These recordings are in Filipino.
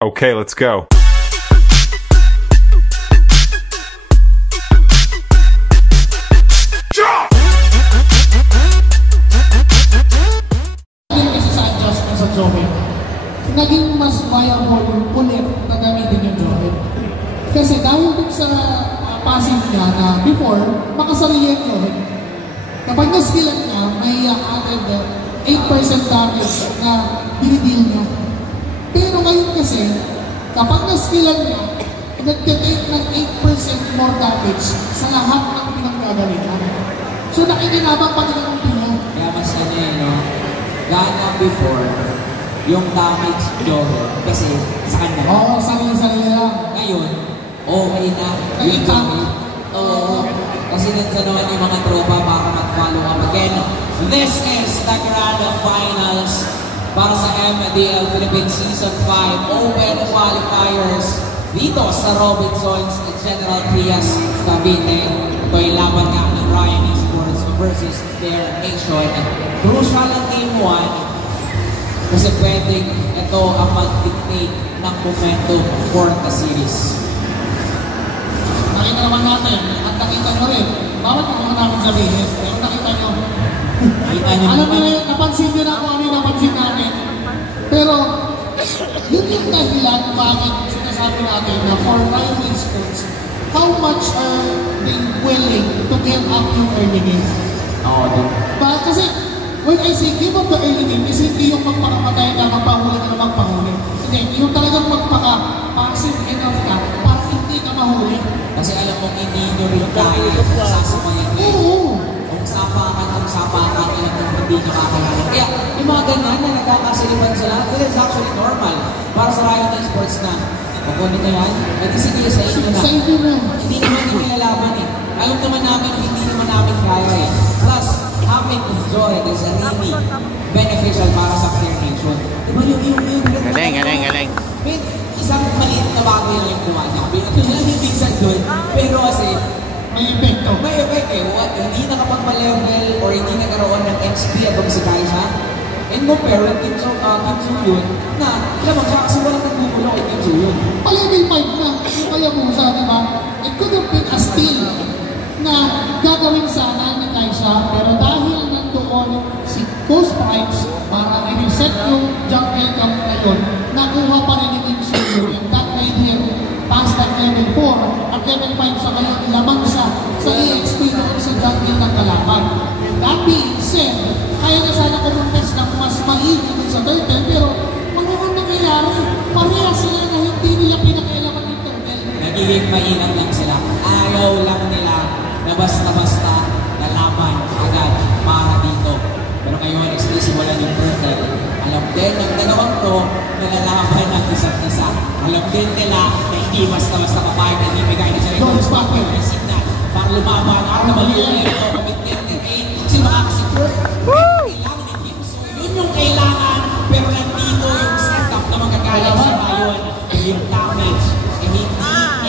Okay, let's go. Naging mas viable ulit na gamitin yung Joel. Kasi dahil din sa passing niya na before, makasarili yung Joel. Kapag na-skillan niya, may added 8% damage na dinidil niya. Pero ngayon kasi, kapag na-skillan niya, nagtitake ng 8% more damage sa lahat ng pinanggagalingan. So nakikinabang pa nila ng Pino. Kaya mas ano yun, no? Gana before, yung damage Joel kasi sa kanya. Oo, sarili-sarili lang. Ngayon, okay na. Yung Joel. Oo. Kasi sa naman yung mga tropa baka mag-follow up again. This is the Grand Finals para sa MDL Philippines Season 5 Open Qualifiers dito sa Robinsons General Trias, Cavite. Ito ay laban nga ng Ryan Esports versus Fair Nation. Crucial ang Team 1 kasi pwedeng ito ang mag-dictate ng momentum for the series. Nakita naman natin at nakita nyo rin. Bawat mga namin sabihin, pero nakita nyo. Alam nyo rin, napansin nyo na kung ano yung napansin natin. Pero, yun yung dahilan bakit sinasabi natin na for Ryan Esports, how much are they willing to give up yung early game? Oo, din. Kasi, when I say give up the early game, is hindi yung magpakamatay ka, magpahuli ka na magpahuli. Hindi, yung talagang magpaka-passive enough ka para hindi ka mahuli. Kasi alam mo, hindi nyo rin kaya sasabayan nyo. Oo. Kung sapakan, alam mo, hindi nyo kakalanin. Kaya, yung mga ganyan na nagkakasilipan sila, that is actually normal. Para sa Riot Esports na, kukunin na yan, pwede sige sa inyo na. Sa inyo na. Hindi naman yung nilalaban eh. Alam naman namin, hindi naman namin kaya eh. Plus, having joy is really beneficial para sa Fair Nation. Diba yung Galing. isang maliit na bagay lang yung kuha niya. Ito lang yung big side doon. Pero kasi, may epekto. May effect eh. Hindi nakapagpa-level or hindi nagkaroon ng XP atong si Kaisa. And compare with Kim Soo-yun na, alam mo, kasi walang nagbubulong kay Kim Soo-yun. Pa-level 5 na. Yung kaya mo sa, diba? It could have been a steal na gagawin sana ni Kaisa, pero dahil nandoon si Ghost Pipes para i-reset yung jungle camp na yun, nakuha pa rin ni Kim Soo-yun. And that made him pass that level 4 at level 5 sa ngayon, lamang siya sa EXP doon sa jungle ng kalaban. And that being said, kaya na sana kumontes ng mas maigi dun sa turtle, pero magkakang nangyayari, pareha sila na hindi nila pinakailaman yung turtle. Nagiging mainam lang sila. Ayaw lang nila na basta-basta nalaman agad para dito. Pero ngayon, simulan yung turtle. Alam din ng dalawang to na nalalaman ng isa't isa. Alam din nila na hindi basta-basta kapayag na hindi bigay na siya rin. Don't stop it. Para lumaban at maliulit ito. Commitment ni Kate. Kasi makakasipur. Kailangan ni Kim Soo. Yun yung kailangan. Pero nandito yung setup na magagalang sa ngayon. Yung damage. Hindi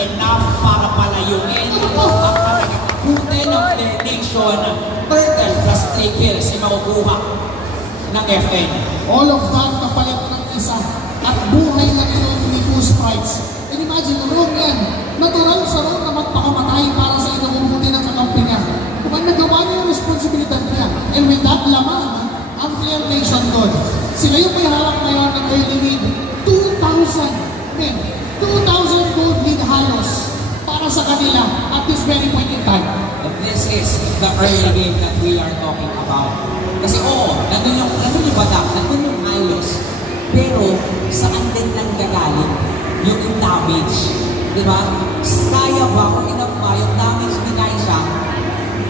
enough para palayunin ang pagkakakutin ng Fair Nation. Turtle plus 3 kills ay makukuha ng FN. All of that kapalit ng isa at buhay na yun ni Goose Sprites. And imagine, wrong yan. Natural siya ron na magpakamatay para sa ikabubuti ng kakampi niya. Kung ang nagawa niya yung responsibilidad niya. And with that lamang, ang Fair Nation doon. Sila yung may harap ngayon ng early lead. 2,000. Men, 2,000 gold lead halos para sa kanila at this very point in time. And this is the early game that we are talking about. Kasi nandun yung badak, nandun yung halos. Pero, saan din lang gagaling yung damage? Diba? Kaya ba or enough ba yung damage ni Kaisa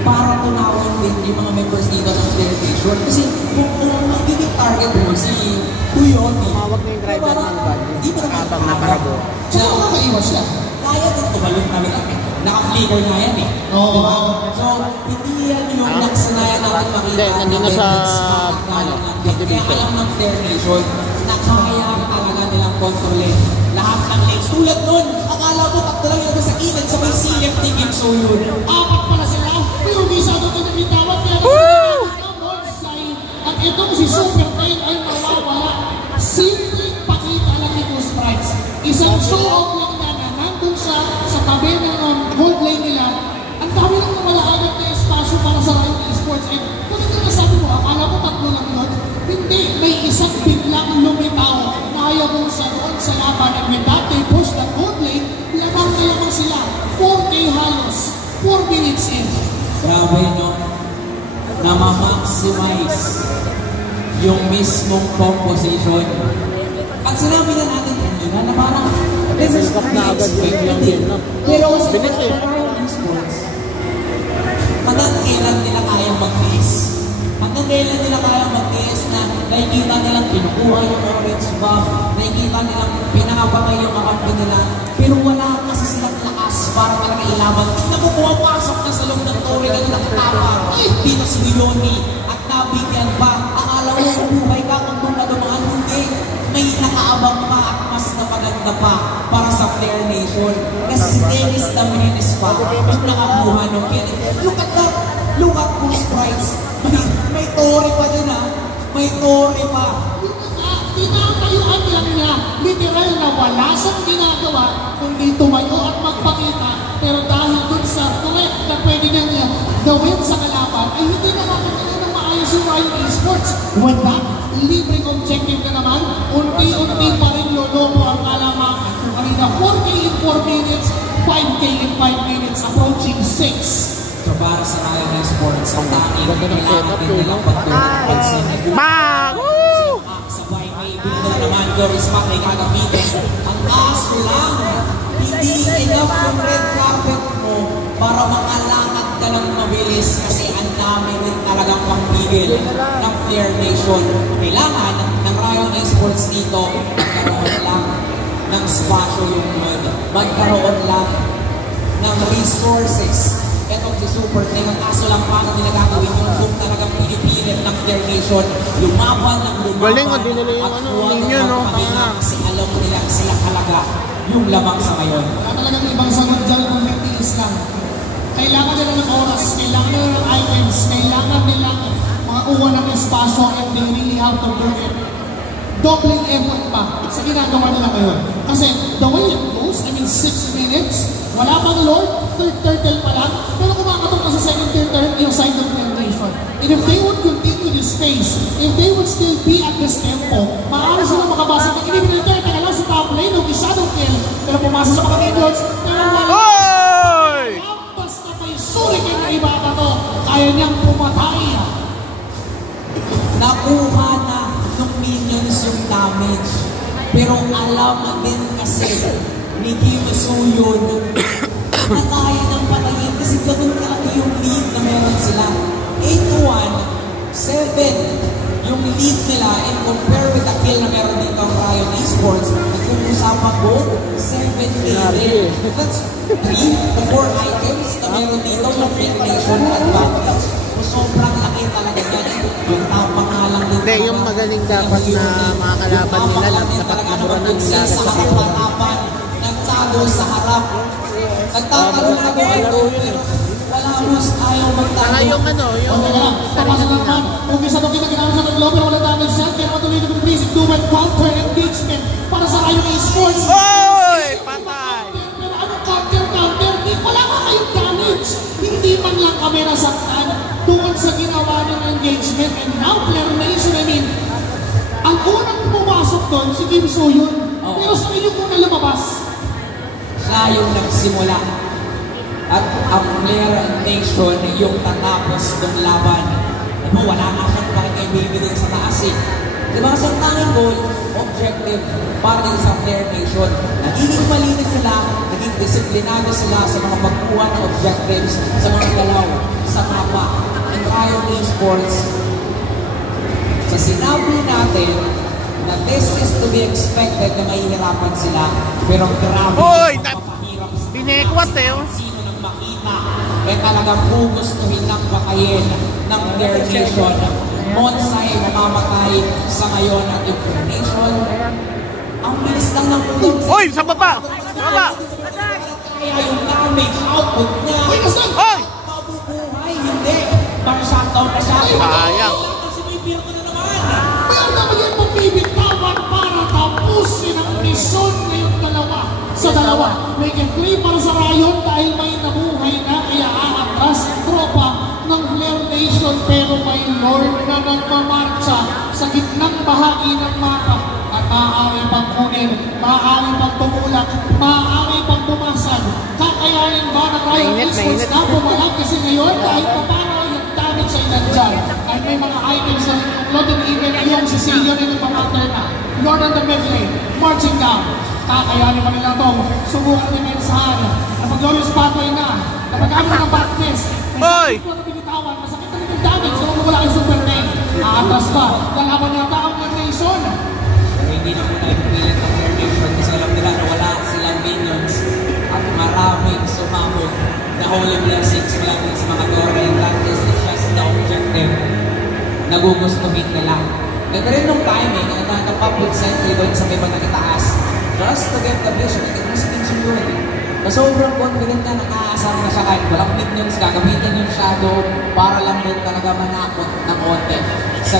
para tunawin din yung mga members dito ng Fair Nation? Kasi kung magiging target mo si Kuyote, Hawak na yung driver ng bag. Di ba Habang nakarabo. So, makakaiwas siya. kaya din tumalong na rin. Naka-flicker nga yan eh. Oo. Diba? So, hindi yan yung nagsanayan natin makita. Hindi, nandun na sa, Kaya alam ng Fair Nation na kaya talaga nilang kontrolin lahat ng lanes. Tulad nun, akala mo tatlo lang yun sa gilid sa may silip ni Kim Soo-yun. Apat pala sila. Yung isa doon na nagitawag niya. At itong si Super Tail ay mawawala. Simpleng pakita lang ni Goose Sprites grabe, no? Na ma-maximize yung mismong composition. At sinabi na natin kanina na parang this is pre-expected. Pero sa sports, hanggang kailan nila kayang mag-tiis? Hanggang kailan nila kayang mag-tiis na nakikita nilang pinukuha yung orange buff, nakikita nilang pinakabangay yung kakampi nila, pero wala kasi silang lakas para talaga ilaban. Tingnan mo pumapasok na sa loob ng tore na nakatapa. Dito si Leone at nabigyan pa. Akala mo buhay ka kung doon ka dumaan, hindi. May nakaabang pa at mas napaganda pa para sa Flair Nation. Kasi si Dennis Domininis pa yung nakakuha nung kaya. Look at that! Look at those sprites. May tore pa din ha. May tore pa. Tinatayuan lang niya. Literal na wala siyang ginagawa kundi tumayo at magpakita. Pero dahil dun sa threat na pwede niya gawin sa kalaban, ay hindi nakakatayo ng maayos yung Riot Esports. With that, libreng objective na naman, unti-unti pa rin lolobo ang kalamangan. Kanina 4K in 4 minutes, 5K in 5 minutes, approaching 6. So para sa Riot Esports, ang tanging kailangan din nilang pagpansin. Bang! Woo! Sabay may bigla naman, Doris Mac ay gagamitin. Ang kaso lang, hindi enough yung red carpet mo para makalakad ka ng mabilis kasi ang dami rin talagang pangpigil ng Flair Nation. Kailangan ng Riot Esports dito, magkaroon lang ng spasyo yung mud. Magkaroon lang ng resources. Etong si Super Team, ang kaso lang paano nila gagawin yung kung talagang pinipilit ng Flair Nation, lumaban ng lumaban Galing, dinala yung at ano, huwag ninyo, no? magpahinga kasi alam nila sila talaga yung lamang sa ngayon. Talagang ibang sagot dyan kung may tiis lang. Kailangan nila ng oras, kailangan nila ng items, kailangan nila makakuha ng espasyo and they really have to do it. Doubling effort pa sa ginagawa nila ngayon. Kasi the way it goes, I mean 6 minutes, wala pang Lord, third turtle pa lang, pero kumakatok na sa second turtle yung side of the nation. And if they would continue this pace, if they would still be at this tempo, maaari sila makabasa ng inibiniliter, taga lang sa top lane, o shadow kill, pero pumasok sa mga minions, pero wala. Hoy! Basta may surikin na iba ka to, kaya niyang pumatay. Nakuha na ng minions yung damage. Pero alam din kasi ni Kim Soo-hyun na kaya ng patayin kasi ganun kalaki yung lead na meron sila. 8-1, 7 yung lead nila and compare with the kill na meron dito ang Riot Esports, nagkukusapang gold, 7K din. That's 3 to 4 items na meron dito yung Flair Nation advantage. Sobrang laki talaga yan. Yung tapang nga lang din. Hindi, yung magaling dapat na mga kalaban nila lang dapat naburanan nila sa harapan, nagtago sa harap. Nagtatago na ito, pero wala mas ayaw magtago. Saka yung ano, yung Tapos naman, umpisa nung ginagawa sa naglo, pero wala damage siya, kaya matuloy na basic duet counter engagement para sa Riot Esports. Hoy! Patay! Pero anong counter? Wala ka kayong damage. Hindi man lang kami nasaktan doon sa ginawa ng engagement. And now, Flair Nation, I mean, ang unang pumasok doon, si Kim Soo-hyun. Pero sa inyo muna lumabas. Siya yung nagsimula. At ang Flair Nation yung tatapos ng laban. Ano, wala na siyang parang kay baby din sa taas eh. Diba sa tanging goal, objective para din sa Flair Nation. Nagiging malinis sila, naging disiplinado sila sa mga pagkuha ng objectives, sa mga galaw, sa mapa. And Riot Esports, sa sinabi natin na this is to be expected na mahihirapan sila, pero grabe Hoy! mapapahirap sa Binekwat eh, oh. sino nang makita eh talagang gugustuhin ng patayin ng Flair Nation. Monsay mamamatay sa ngayon at yung Flair Nation. Ang bilis lang ng Monsay. Hoy! Sa baba! Sa baba! Kaya yung damage output niya. Hoy! Mabubuhay, hindi. Baka shutdown na siya. Sayang. Kasi may pirko na naman. Mayroon na maging pagbibitawan para tapusin ang misyon ngayong dalawa. Sa dalawa, may claim para sa Riot dahil may nabuhay na kaya aatras ang tropa ng Flair Nation, pero may Lord na nagmamarcha sa gitnang bahagi ng mapa at maaari pang kunin, maaari pang tumulak, maaari pang bumasag. Kakayanin ba ng Riot Mainit, Esports mainit. na pumalag kasi ngayon kahit pa paano yung damage ay nandyan. At may mga items na uploaded even yung Cecilio rin yung pamatter na. Lord on the mid lane, marching down. Kakayanin pa nila itong subukan ng mensahan. Napag-glorious pathway na. Napagamit ng backness. Hoy! May sakit po na binitawan. Masakit na rin yung damage. So wala yung super lane. Aatras pa. Lalaban niya ang Nation. Pero hindi na muna ipipilit ang Fair Nation kasi alam nila na wala silang minions at maraming sumabog na holy blessings mula sa mga Torre. That is just the objective na gugustuhin nila. Ganda rin nung timing na public sentry doon sa may itaas just to get the vision at gustuhin sunod. Na sobrang confident na nakaasar na siya kahit walang minions, gagamitin yung shadow para lang din talaga manakot ng konti sa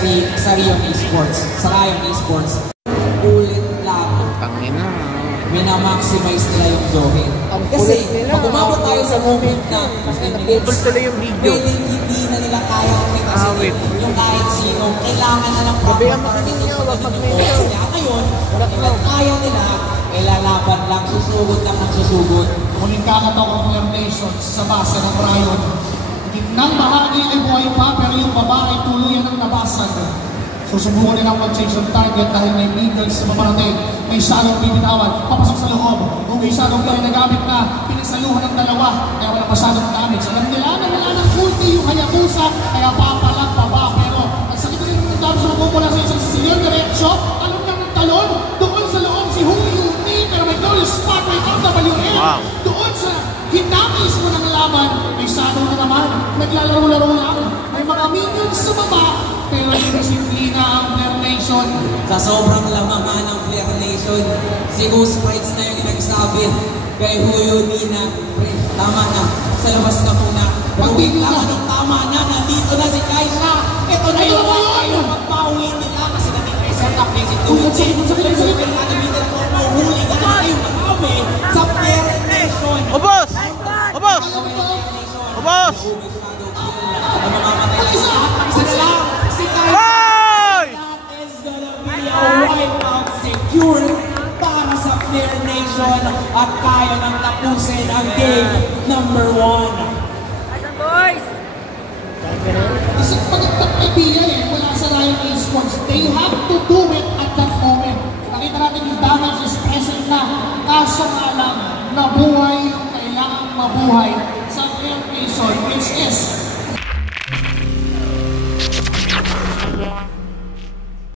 Rion Esports, sa Rion Esports. Ulit lang. Tangina. Minamaximize nila yung Zoe. Ang Kasi kulit nila. pag umabot tayo sa moment na 15 minutes, Napupul tuloy yung video. pwedeng hindi na nila kaya Awit. yung kahit sino. Kailangan na ng Sabi ang para makinig dito niya, sa wag kanilang mag-mention. oras. Kaya ngayon, Wala kung kaya nila, ilalaban lang, susugod lang ng susugod. Muling kakataw ang Fair Nation sa base ng Riot. Gitnang bahagi ay buhay pa pero yung baba ay tuluyan ng nabasag. Susubukan nilang mag-change ng target dahil may minions sa paparating. May shadowng bibitawan, papasok sa loob. Kung may shadowng play na gamit na, pinisaluhan ng dalawa, kaya wala masyadong damage. Alam nila na wala ng ulti yung Hayabusa, kaya papalag pa ba. Pero ang sakit rin ng damage na bumula sa isang Sicilian diretso, talon lang ng talon, doon sa loob si Huyuni, pero may glorious spot right on WM. Wow. Doon sa gitna mismo ng laban, may shadow na naman, naglalaro-laro lang. May mga minions sa baba, pero disiplina ang Fair Nation. Sa sobrang lamangan ng Fair Nation, si Ghost Sprites na yung nagsabi kay Huyuni na, pre, tama na, sa labas ka muna. Pero wait lang, tama na, nandito na si Kaisa. Ito na yung yung magpauwi nila kasi natin set up niya si Tuichi. Kaya namitan ko, mahuhuli ka na kayo marami sa Fair Nation. Obos! Obos! Obos! Ang mamamatay na isa na lang, si Kaisa. Hoy! That is gonna be a wipeout secure para sa Fair Nation at kaya nang tapusin ang game number 1. Kasi pag idea wala sa Riot Esports, they have to do it at that moment. Nakita natin yung damage is present na. Kaso nga lang, nabuhay yung kailangang mabuhay sa Fair Nation, which is